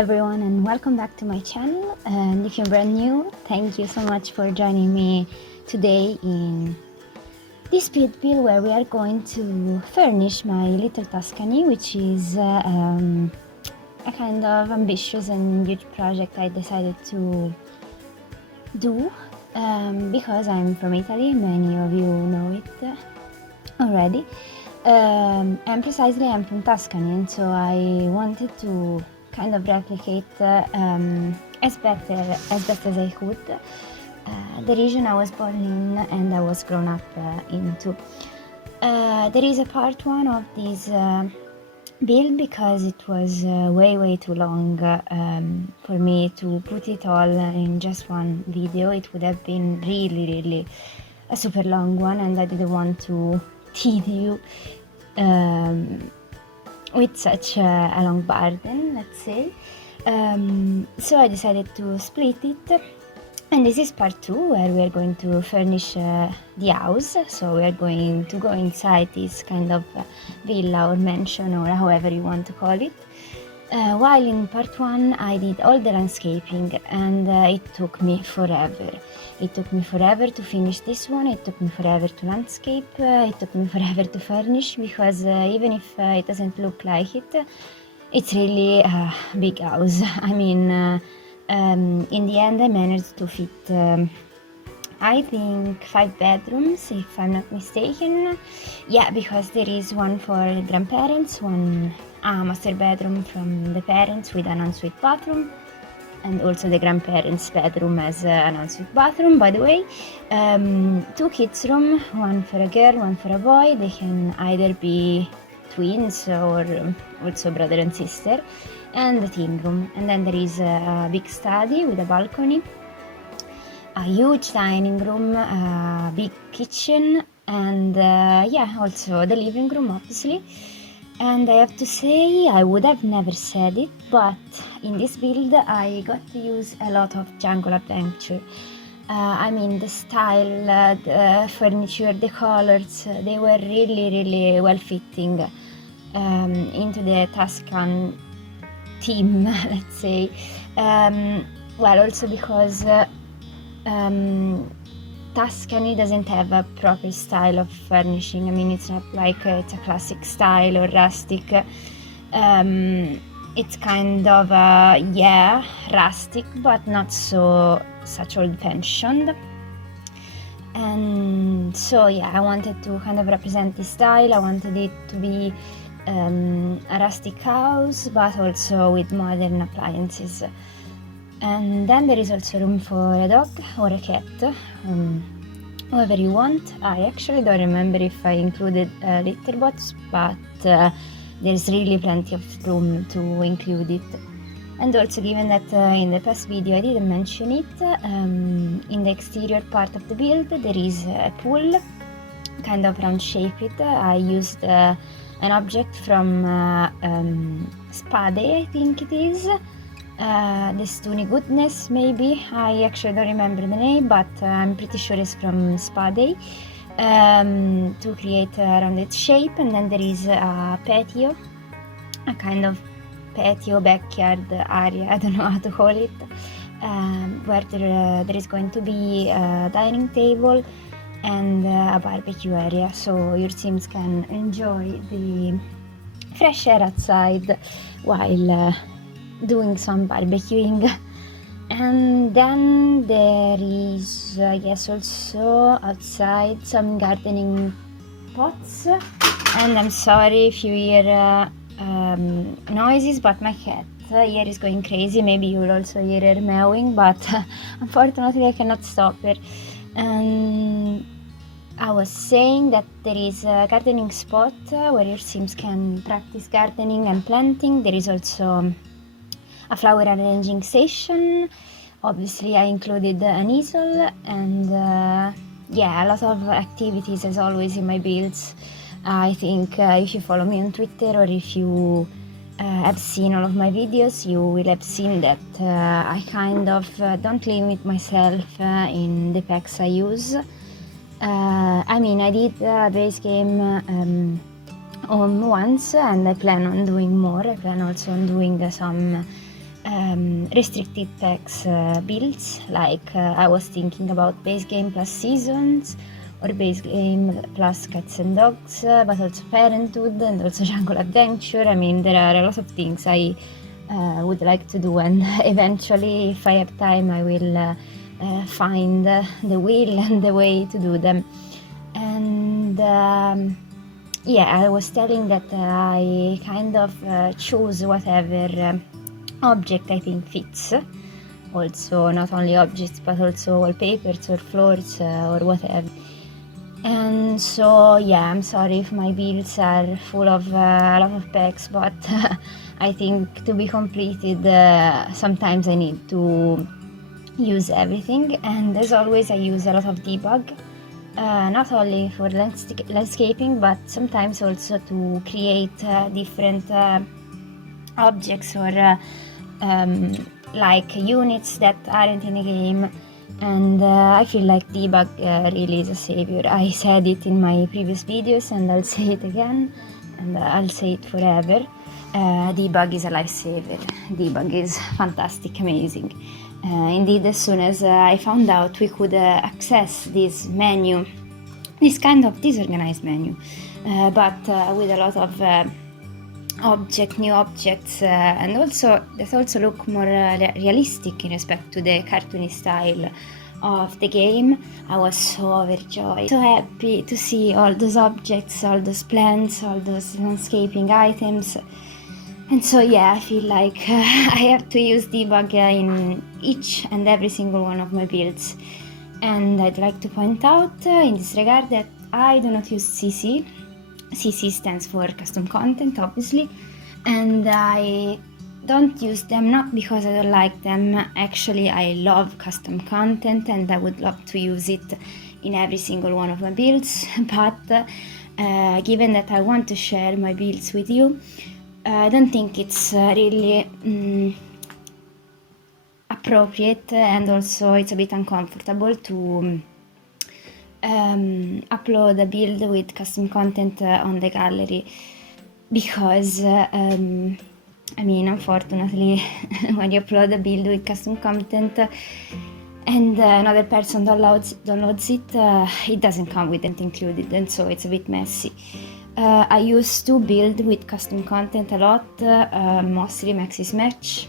everyone, and welcome back to my channel. And if you're brand new, thank you so much for joining me today in this Speedbuild, where we are going to furnish my Little Tuscany, which is a kind of ambitious and huge project I decided to do because I'm from Italy. Many of you know it already. And precisely I'm from Tuscany, and so I wanted to kind of replicate as best as I could the region I was born in and I was grown up into. There is a part one of this build because it was way too long for me to put it all in just one video. It would have been really a super long one, and I didn't want to tease you with such a long burden, let's say. So I decided to split it, and this is part 2, where we are going to furnish the house. So we are going to go inside this kind of villa or mansion, or however you want to call it. While in part 1 I did all the landscaping, and it took me forever. It took me forever to finish this one, it took me forever to landscape, it took me forever to furnish, because even if it doesn't look like it, it's really a big house. I mean, in the end I managed to fit I think 5 bedrooms, if I'm not mistaken. Yeah, because there is one for grandparents, one master bedroom from the parents with an ensuite bathroom, and also the grandparents' bedroom as an ensuite bathroom, by the way. 2 kids' room, one for a girl, one for a boy. They can either be twins or also brother and sister. And the teen room. And then there is a big study with a balcony, a huge dining room, a big kitchen, and yeah, also the living room, obviously. And I have to say, I would have never said it, but in this build I got to use a lot of Jungle Adventure. I mean, the style, the furniture, the colors, they were really well fitting into the Tuscan theme, let's say. Well, also because Tuscany doesn't have a proper style of furnishing. I mean, it's not like it's a classic style or rustic. It's kind of yeah, rustic, but not such old-fashioned. And so yeah, I wanted to kind of represent this style. I wanted it to be a rustic house, but also with modern appliances. And then there is also room for a dog or a cat, whoever you want. I actually don't remember if I included litter box, but there's really plenty of room to include it. And also, given that in the past video I didn't mention it, in the exterior part of the build there is a pool, kind of round shaped. I used an object from Spade, I think it is. The Stony Goodness, maybe. I actually don't remember the name, but I'm pretty sure it's from Spade, to create a rounded shape. And then there is a patio, a kind of patio backyard area, I don't know how to call it, where there is going to be a dining table and a barbecue area, so your Sims can enjoy the fresh air outside while doing some barbecuing. And then there is yes, also outside some gardening pots. And I'm sorry if you hear noises, but my cat here is going crazy. Maybe you will also hear her meowing, but unfortunately I cannot stop her. And I was saying that there is a gardening spot where your Sims can practice gardening and planting. There is also a flower arranging station. Obviously I included an easel, and yeah, a lot of activities as always in my builds. I think if you follow me on Twitter, or if you have seen all of my videos, you will have seen that I kind of don't limit myself in the packs I use. I mean, I did a base game once, and I plan on doing more. I plan also on doing some restricted packs builds, like I was thinking about base game plus seasons, or base game plus cats and dogs, but also parenthood and also jungle adventure. I mean, there are a lot of things I would like to do, and eventually, if I have time, I will find the will and the way to do them. And yeah, I was telling that I kind of choose whatever object I think fits. Also, not only objects, but also wallpapers or floors or whatever. And so, yeah, I'm sorry if my builds are full of a lot of packs, but I think to be completed, sometimes I need to use everything. And as always, I use a lot of debug. Not only for landscaping, but sometimes also to create different objects or like units that aren't in a game. And I feel like debug really is a savior. I said it in my previous videos, and I'll say it again, and I'll say it forever. Debug is a lifesaver. Debug is fantastic, amazing. Indeed, as soon as I found out we could access this menu, this kind of disorganized menu, but with a lot of new objects, and also that also look more realistic in respect to the cartoony style of the game, I was so overjoyed, so happy to see all those objects, all those plants, all those landscaping items. And so, yeah, I feel like I have to use debug in each and every single one of my builds. And I'd like to point out in this regard that I do not use CC. CC stands for custom content, obviously, and I don't use them not because I don't like them. Actually, I love custom content and I would love to use it in every single one of my builds, but given that I want to share my builds with you, I don't think it's really appropriate, and also it's a bit uncomfortable to upload a build with custom content on the gallery, because I mean, unfortunately, when you upload a build with custom content and another person downloads it, it doesn't come with it included, and so it's a bit messy. I used to build with custom content a lot, mostly Maxis Match,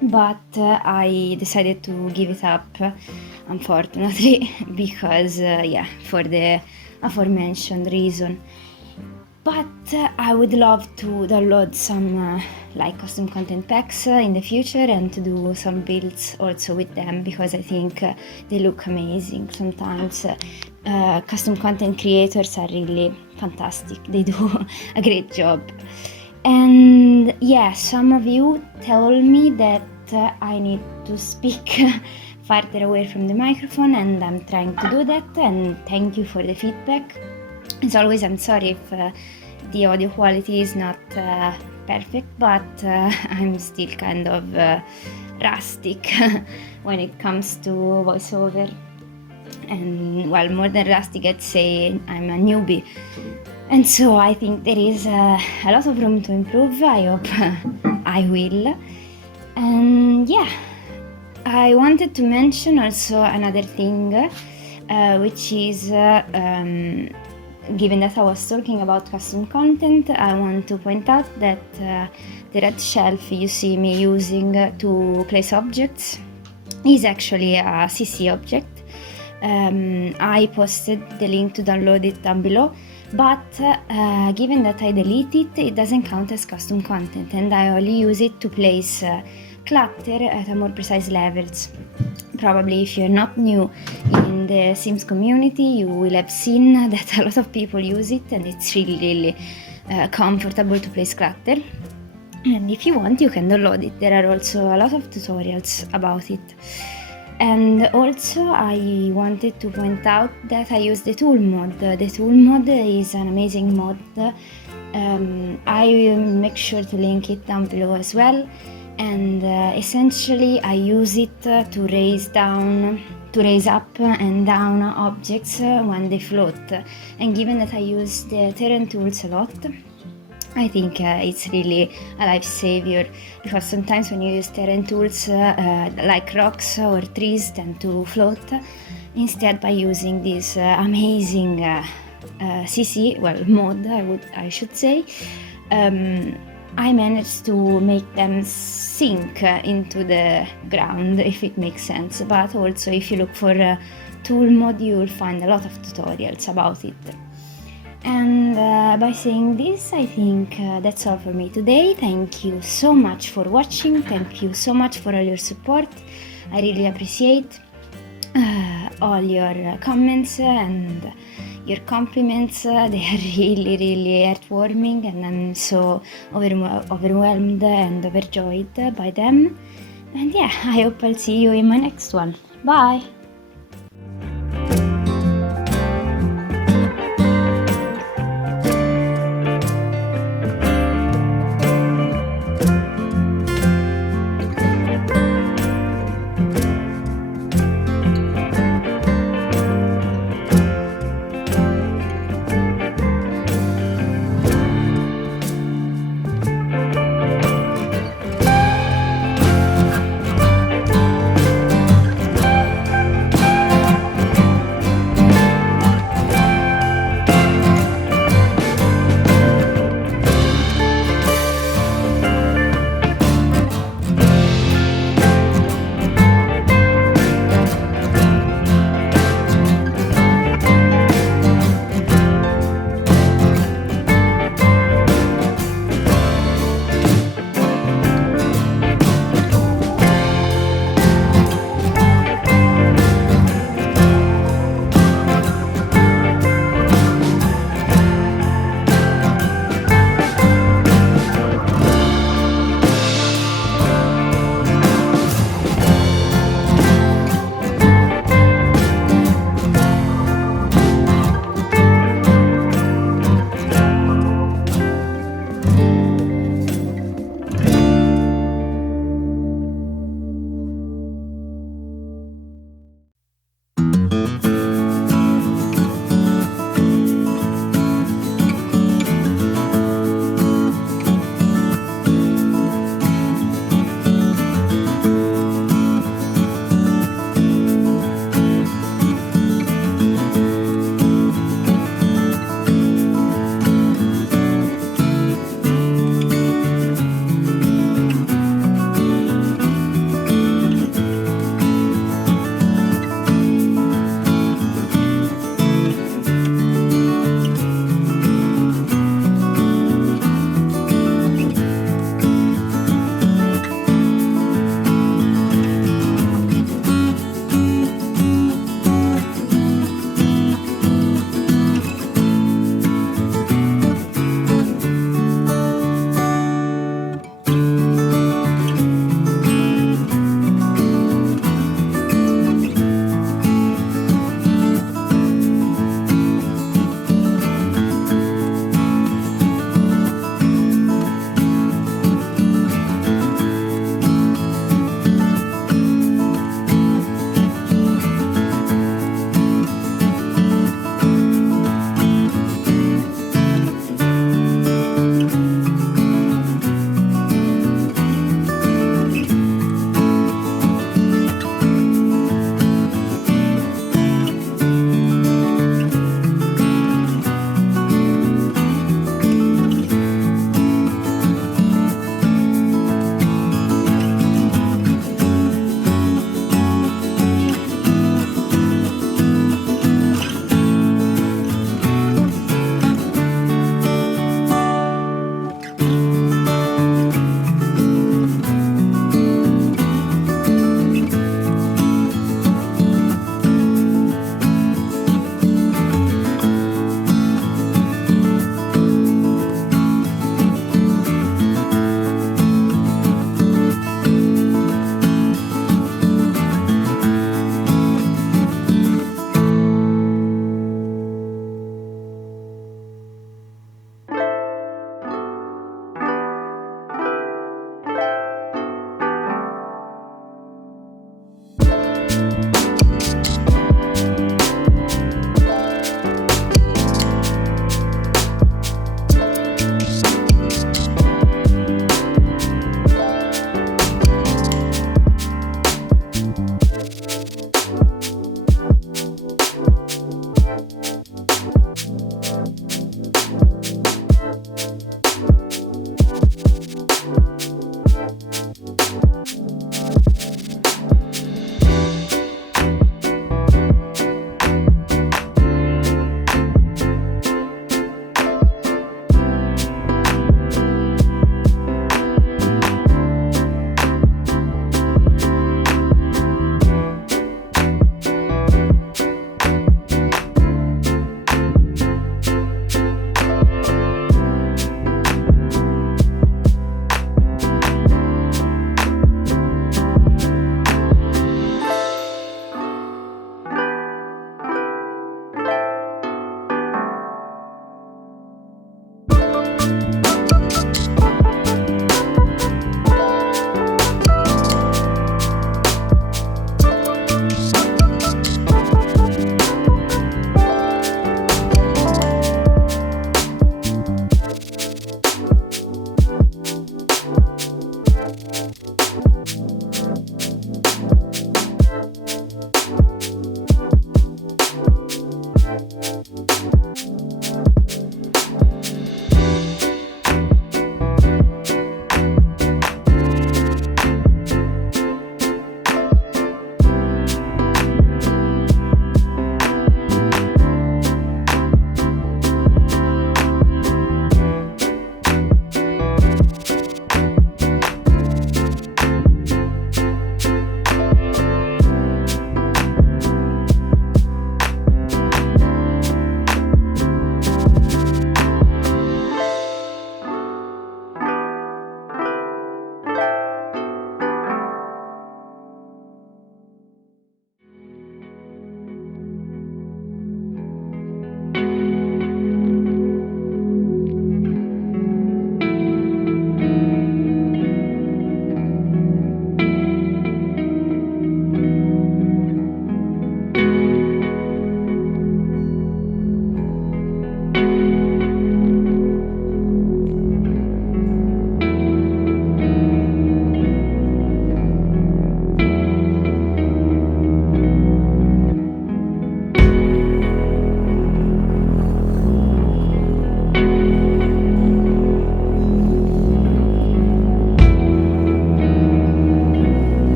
but I decided to give it up, unfortunately, because yeah, for the aforementioned reason. But I would love to download some like custom content packs in the future and to do some builds also with them, because I think they look amazing. Sometimes custom content creators are really fantastic. They do a great job. And yeah, some of you told me that I need to speak farther away from the microphone, and I'm trying to do that, and thank you for the feedback. As always, I'm sorry if the audio quality is not perfect, but I'm still kind of rustic when it comes to voiceover. And well, more than rustic, I'd say I'm a newbie. And so I think there is a lot of room to improve. I hope I will. And yeah, I wanted to mention also another thing, which is, given that I was talking about custom content, I want to point out that the red shelf you see me using to place objects is actually a CC object. I posted the link to download it down below, but given that I delete it, it doesn't count as custom content, and I only use it to place clutter at a more precise levels. Probably if you're not new in the Sims community, you will have seen that a lot of people use it, and it's really comfortable to place clutter. And if you want, you can download it. There are also a lot of tutorials about it. And also I wanted to point out that I use the tool mod. The tool mod is an amazing mod. I will make sure to link it down below as well. And essentially I use it to raise up and down objects when they float. And given that I use the terrain tools a lot, I think it's really a lifesaver, because sometimes when you use terrain tools like rocks or trees tend to float. Instead, by using this amazing CC, well, mod, I should say, I managed to make them sink into the ground, if it makes sense. But also, if you look for a tool mod, you will find a lot of tutorials about it. And by saying this, I think that's all for me today. Thank you so much for watching. Thank you so much for all your support. I really appreciate all your comments and your compliments. They are really, really heartwarming, and I'm so overwhelmed and overjoyed by them. And yeah, I hope I'll see you in my next one. Bye!